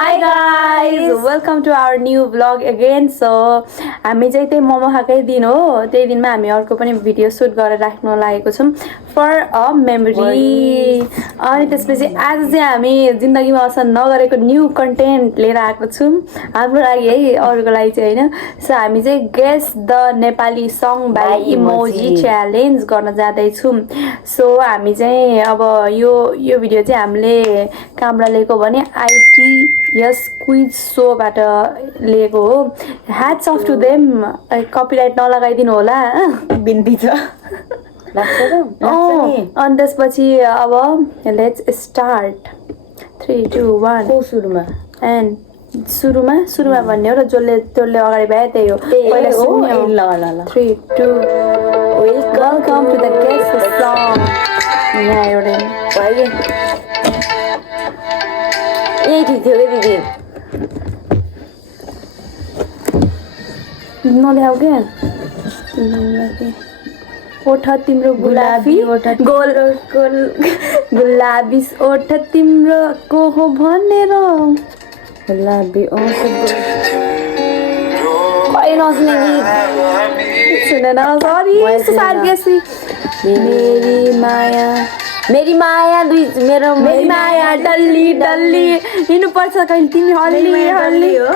Hi guys, welcome to our new vlog again. So हामी चाहिँ त्यही मोमो खाएकै दिन हो, त्यही दिनमा हामी अर्को पनि भिडियो सुट गरेर राख्न लागेको छौं फर अ मेमोरी। अनि त्यसपछि आज चाहिँ हामी जिन्दगीमा असर नगरेको न्यू कन्टेन्ट लिएर आएको छौं हाम्रो लागि है, अरूको लागि चाहिँ हैन। सो हामी चाहिँ guess the Nepali song by emoji challenge गर्न जाँदै छौं। सो हामी चाहिँ अब यो भिडियो चाहिँ हामीले कामबाट लिएको भने ITS क्विज शोबाट लिएको हो। Hats off to them, copyright नलगाइदिनु होला बिन्ती छ। अनि त्यसपछि अब लेट्स स्टार्ट 3 2 1 सुरुमा एन्ड सुरुमा भन्ने हो र जसले अगाडि भए त्यही हो। पहिला सुन्ने हो। ल 3 2 welcome to the guest song. यहाँ एउटा भयो यही ठिक थियो कि दिदी नदेखाऊ क्या ओठ तिम्रो गुलाबी गोल गोल गुलाबी ओठ तिम्रो को हो भनेर गुलाबी सुनेन सरी मेरी माया मेरी माया डल्ली डल्ली हिँड्नुपर्छ कहिले तिमी हल्ली हल्ली हो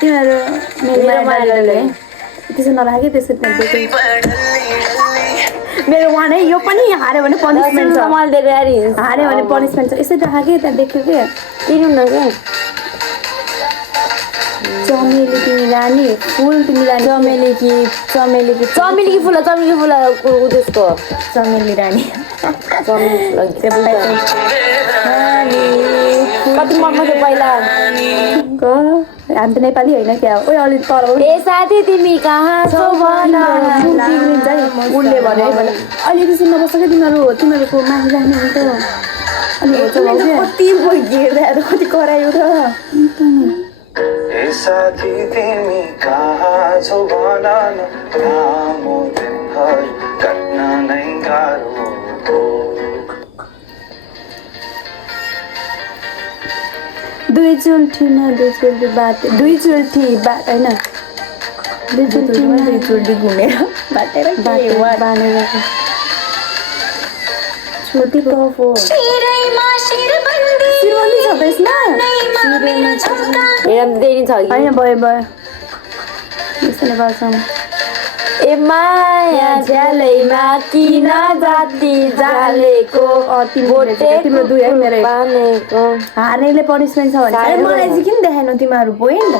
तिमीहरू मेरो मायाले त्यसो नराखे त्यसो मेरो वान है। यो पनि हार्यो भने पनिसमेन्ट छ, हार्यो भने पनिसमेन्ट छ। यसै राखे त्यहाँ देख्यो क्या किन न क्या चमेली तिमी रानी फुल तिमी रानी चमेली कि फुल त्यसको चमेली रानी कति मनमा थियो पहिला हामी त नेपाली होइन क्या ओ अलि तर ए साथी तिमी कहाँ छौ भन उनले भन्यो है भने अहिले त्यसरी नबस्छ क्या तिमीहरूको माथि राख्ने हुन्छ अनि कति हेर्दा कति करायो र साथी तिमी कहाँ छौ भन न लामो दिनहरू कट्न नै गाह्रो दुई चुल्ठी बात होइन दुई चुल्ठी घुमेर बाटेर बानेर छोटी कफ हो शिरबन्दी छ त यसमा होइन भयो यस्तो नेपालसम्म ए माया झ्यालैमा किन जाति जालेको तिम्रो दुई है मेरो पानेको हार्नेले पनिसमेन्ट छ भने मलाई चाहिँ किन देखाएनौ तिमीहरू पोइन्ट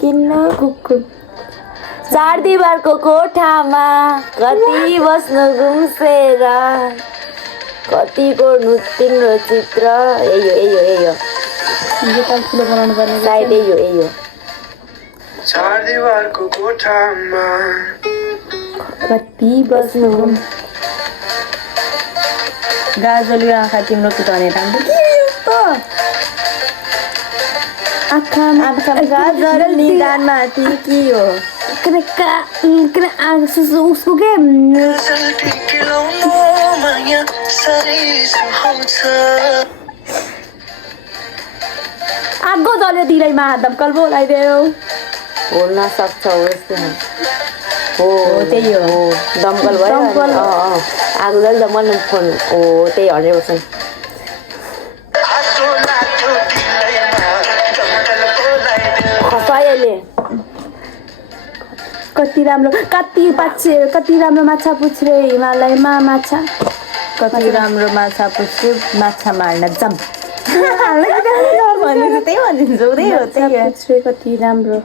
किन कुकुर चार दिवारको कोठामा कति बस्नु गुम्सेर कति गर्नु तिम्रो चित्र यही यो ठुलो बनाउनु पर्ने सायद यही हो चार दिवारको कोठामा कति बस्नु गाजली आँखा तिम्रो कुटाउने आँखामा गाजल निदानमाथि के हो उसको के आगो जल्यो दिलैमा दमकल बोलाइदेऊ बोल्न सक्छ हो त्यही हो दमकल भयो आगो जल दमकल फोन हो त्यही 100%। खसाइले कति राम्रो माछा पुछ्रे हिमालयमा माछा कति राम्रो माछा पुछ्रे माछा मार्न जाम पुछ्रे कति राम्रो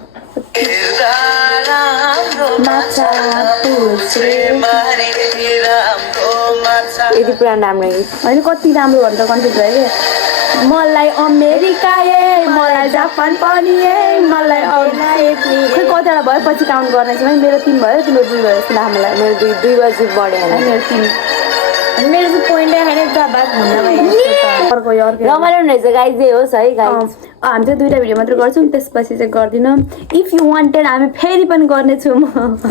माछा पुछ्रे यति पुरानो राम्रो होइन कति राम्रो भनेर कन्फ्युज भयो क्या मलाई अमेरिका मलाई जापान पनि मलाई खै कतिवटा भयो पछि काउन्ट गर्ने चाहिँ मेरो 3 भयो तिम्रो 2 भयो जस्तो लाग्छ मलाई। मेरो दुई बजी बढ्यो मेरो 3 मेरो चाहिँ पोइन्टै होइन अर्को रमाइलो रहेछ गाइज होस् है गाइज हामी चाहिँ 2टा भिडियो मात्र गर्छौँ त्यसपछि चाहिँ गर्दिनौँ। इफ यु वान्टेड हामी फेरि पनि गर्नेछौँ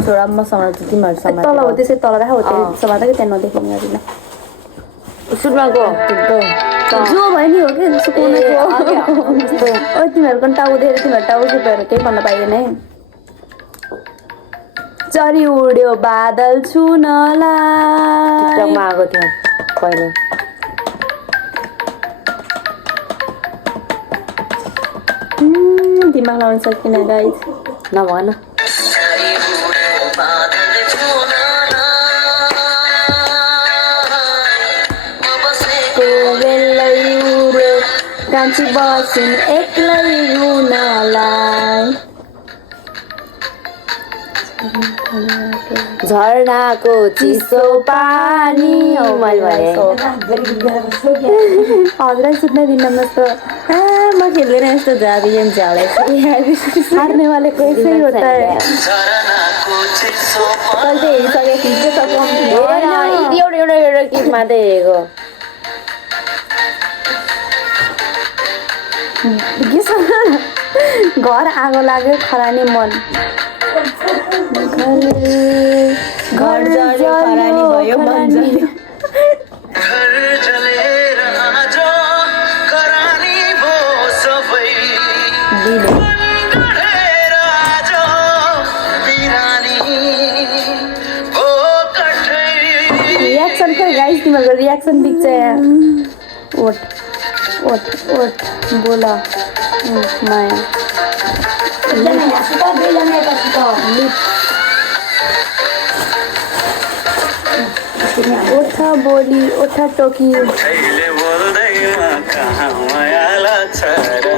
छोरा म समाज तिमीहरू समाज तल हो त्यसै तल राख हो त्यो समाज त्यहाँ नदेखिने गरिदिन सुनमा जो भयो नि हो कि सुकुनाको ओ तिमीहरूको पनि टाउ दिएर तिमीहरू टाउ सुकेर केही भन्न पाइँदैन है चरी उड्यो बादल छुनलाई टिकटकमा आएको थियो पहिले दिमाग लाउन सकिन गाइस नभन कान्छी बसिन् एक्लै रुनलाई झरनाको चिसो पानी मैले हजुरलाई सुत्नै दिन्न जस्तो म खेल्दैन यस्तो जाबी गेम झ्याउलाई हार्ने वालेको यसै होता है कहिले हेरिसकेको एउटा गीत मात्रै हेरेको घर आगो लाग्यो खरानी मन घर जल्यो खरानी भयो मन जल्यो घर जलेर आज खरानी भो सबै डढेर आज बिरानी भो कठै रियाक्सन खै गाइस तिमीहरूको रियाक्सन दिन्छ यहाँ ओट ओट ओट बोला माया ओठा बोली ओठा टोकी छैले बोल्दैमा कहाँ माया लाग्छ र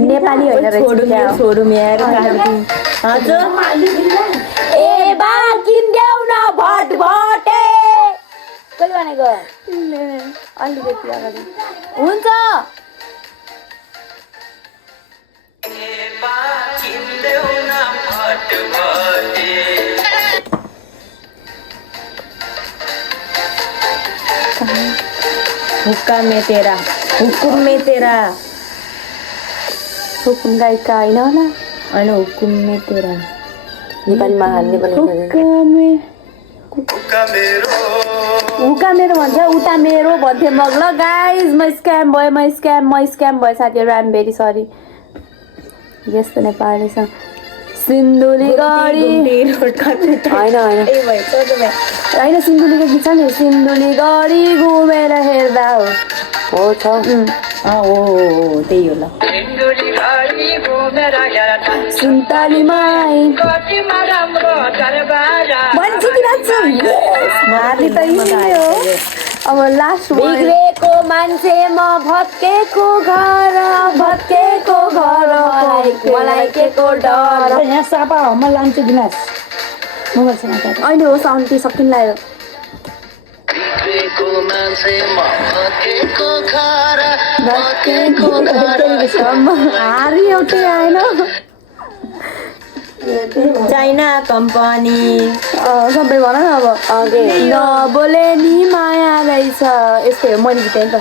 नेपाली होइन रहेछ छोडु मेर हजुर ए बा किन्देऊ न भट भटे कहिले भनेको अलिकति अगाडि हुन्छ हुक्का में तेरा हुकुम में तेरा हुकुम गायिका होइन होला होइन हुकुम में तेरा नेपालीमा नेपाली हुका मेरो भन्छ उता मेरो भन्थ्यो मग ल गाइज म स्क्याम भयो साथीहरू आइएम भेरी सरी यस्तो नेपाली छ सिन्धुली गरी होइन सिन्धुलीको गीत छ नि सिन्धुली गरी घुमेर हेर्दा हो छ हो त्यही हो ल सुन्तलीमाई मार्ने त यही हो अब लास्ट बिग्रेको मान्छे म भत्केको घर मलाई के को डर यहाँ सापा हम्मा लान्छु गिलास अहिले हो साउन्ड सकिन लाग्यो हारी एउटै आएन चाइना कम्पनी सबै भन न अब नबोले नि माया रहेछ यस्तै हो मैले गीत त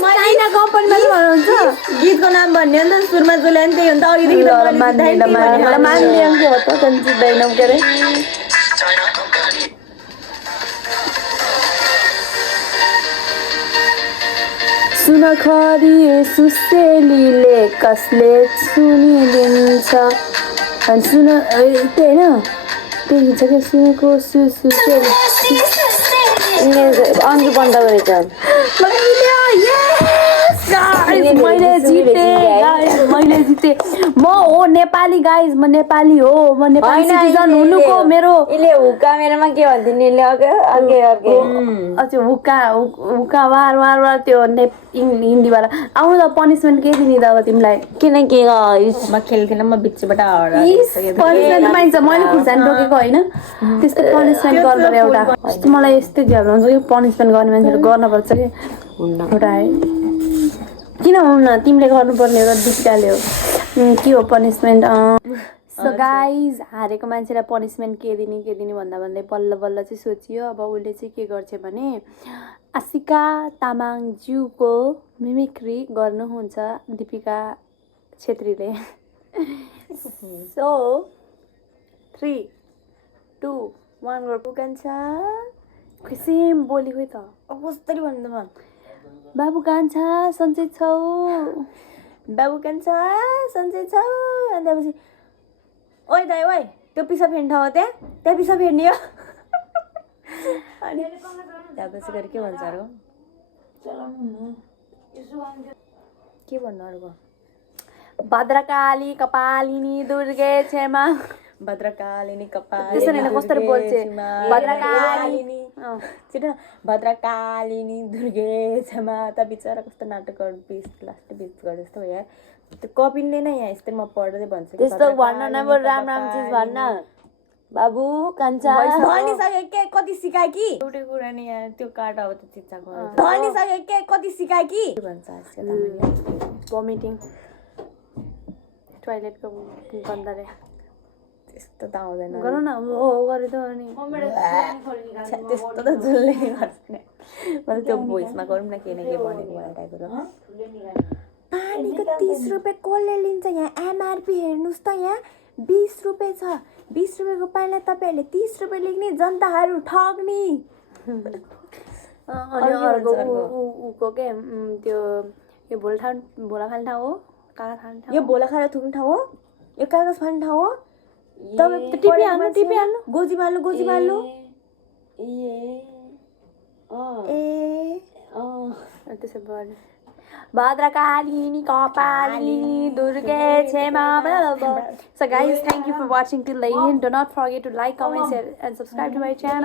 चाइना कम्पनीमा चाहिँ भन्नुहुन्छ गीतको नाम भन्ने हो नि त सुरुमा जसले नि त्यही हो नि त अघिदेखि मान्दियौँ के हो त त्यहाँदेखि जित्दैनौँ के अरे सुन खरी सुसेलीले कसले सुनिदिन्छ सुन त्यही होइन त्यही गीत छ क्या सुनको सुसेली अन्जु पन्त रहेछ मैले जिते म हो नेपाली गाइज म नेपाली हो म नेपाली सिटिजन हुनुको मेरो यसले हुक्का मेरोमा के भन्थ्यो नि अर्कै हुक्का वार त्यो हिन्दीबाट आउनु त पनिसमेन्ट के दिने त अब तिमीलाई किनकि म खेल्थिनँ म बिचबाट पनिसमेन्ट पाइन्छ मैले खुर्सानी टोकेको होइन त्यस्तो पनिसमेन्ट गर्नु एउटा मलाई यस्तै झ्याउनु हुन्छ कि पनिसमेन्ट गर्ने मान्छेहरू गर्नुपर्छ कि एउटा है किन हुन्न तिमीले गर्नुपर्ने हो र दिपिकाले हो के हो पनिसमेन्ट सो गाइज हारेको मान्छेलाई पनिसमेन्ट के दिने भन्दा भन्दै बल्ल बल्ल चाहिँ सोचियो अब उसले चाहिँ के गर्छ भने आशिका तामाङज्यूको मिमिक्री गर्नुहुन्छ दिपिका छेत्रीले सो 3, 2, 1 पुगन्छ सेम बोली खोइ त कसरी भन्नु म बाबु कान्छा सन्चै छौ बाबु कान्छ सन्चै छौ अनि त्यसपछि ओइ दाइ ओइ त्यो पिसा फेर्ने ठाउँ हो त्यहाँ पिसा फेर्ने हो अनि त्यसपछि गएर के भन्छ अरू के भन्नु अर्को भद्रकाली कपालिनी दुर्गे क्षमा भद्रकालिनी कपाल त्यसरी होइन कस्तो बोल्छे भद्रकालिनी अँ। छिटो न भद्रकालिनी दुर्गे क्षमा त बिचरा कस्तो नाटक लास्ट बिच गरे जस्तो हो यार त्यो कपिलले नै यहाँ यस्तै म पढ्दै भन्छु त्यस्तो भन्न न बरु राम राम चिज भन्न बाबु कान्छा भनिसके के कति सिकाए कि एउटै कुरा नि यहाँ त्यो कार्ड अब त्यो चिच्चाको भनिसके के कति सिकाए कि भन्छ भमिटिङ टोइलेटको गन्दा रे त्यस्तो त आउँदैन गरौँ न हो गरे त अनि त्यस्तो त जसले गर्छ मतलब त्यो भोइसमा गरौँ न के न के भनेको मलाई टाइपको पानीको 30 रुपियाँ कसले लिन्छ यहाँ एमआरपी हेर्नुहोस् त यहाँ 20 रुपियाँ छ 20 रुपियाँको पानीलाई तपाईँहरूले 30 रुपियाँ लेख्ने जनताहरू ठग्ने अनि अर्को ऊको के त्यो यो भोला खाने ठाउँ हो काँडा खाने ठाउँ यो भोला खाएर थुक्ने ठाउँ हो यो कागज फाल्ने ठाउँ हो तपाईँ टिपिहाल्नु गोजी माल्नु त्यसो भयो भद्रकालिनी कपालिनी दुर्गे क्षमा so guys, thank you for watching till the end. Do not forget to like, comment, share and subscribe to my channel.